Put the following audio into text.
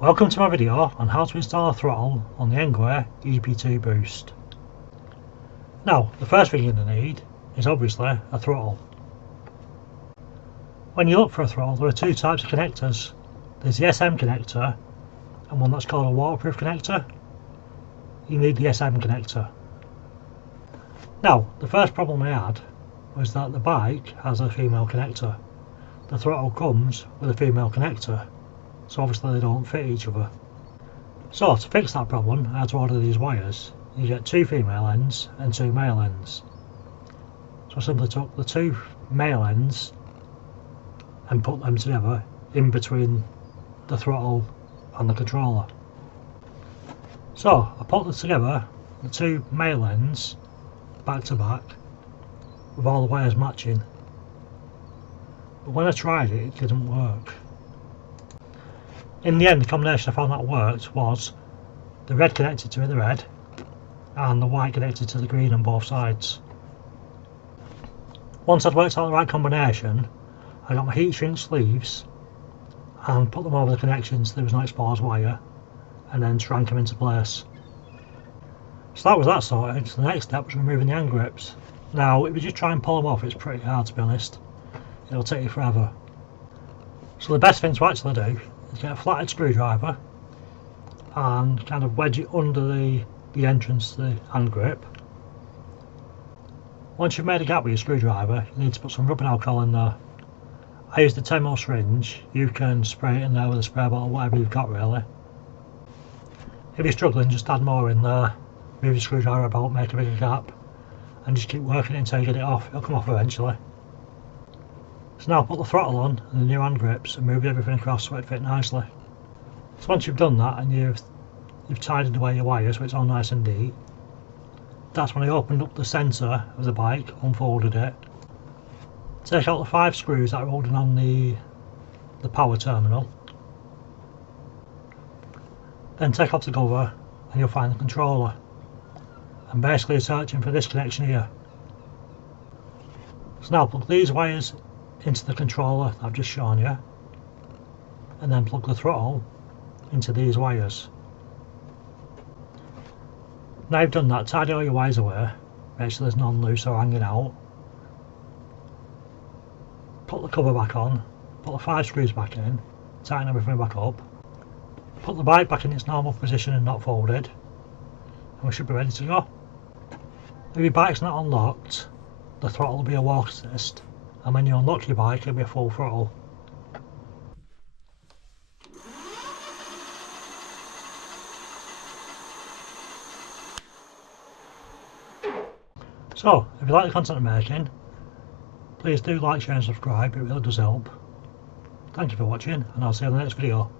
Welcome to my video on how to install a throttle on the ENGWE EP2 Boost. Now, the first thing you're going to need is obviously a throttle. When you look for a throttle, there are two types of connectors. There's the SM connector and one that's called a waterproof connector. You need the SM connector. Now, the first problem I had was that the bike has a female connector. The throttle comes with a female connector, so obviously they don't fit each other. So to fix that problem, I had to order these wires. You get two female ends and two male ends. So I simply took the two male ends and put them together in between the throttle and the controller. So I put them together, the two male ends, back to back, with all the wires matching. But when I tried it, it didn't work. In the end, the combination I found that worked was the red connected to the red and the white connected to the green on both sides. Once I'd worked out the right combination, I got my heat shrink sleeves and put them over the connections so there was no exposed wire, and then shrank them into place. So that was that sorted. So the next step was removing the hand grips. Now, if you just try and pull them off, it's pretty hard, to be honest. It'll take you forever. So the best thing to actually do is get a flathead screwdriver and kind of wedge it under the entrance to the hand grip. Once you've made a gap with your screwdriver, you need to put some rubbing alcohol in there. I used a 10mm syringe. You can spray it in there with a spray bottle, whatever you've got really. If you're struggling, just add more in there, move your screwdriver about, make a bigger gap, and just keep working it until you get it off. It'll come off eventually. So now put the throttle on and the new hand grips and move everything across so it fit nicely. So once you've done that and you've tidied away your wires so it's all nice and neat, that's when I opened up the centre of the bike, unfolded it, take out the 5 screws that are holding on the power terminal, then take off the cover and you'll find the controller, and basically you're searching for this connection here. So now plug these wires into the controller that I've just shown you, and then plug the throttle into these wires. Now you've done that, tidy all your wires away, make sure there's none loose or hanging out. Put the cover back on, put the 5 screws back in, tighten everything back up, put the bike back in its normal position and not folded, and we should be ready to go. If your bike's not unlocked, the throttle will be a walk assist, and when you unlock your bike it'll be a full throttle. So, if you like the content I'm making, please do like, share and subscribe, it really does help. Thank you for watching, and I'll see you in the next video.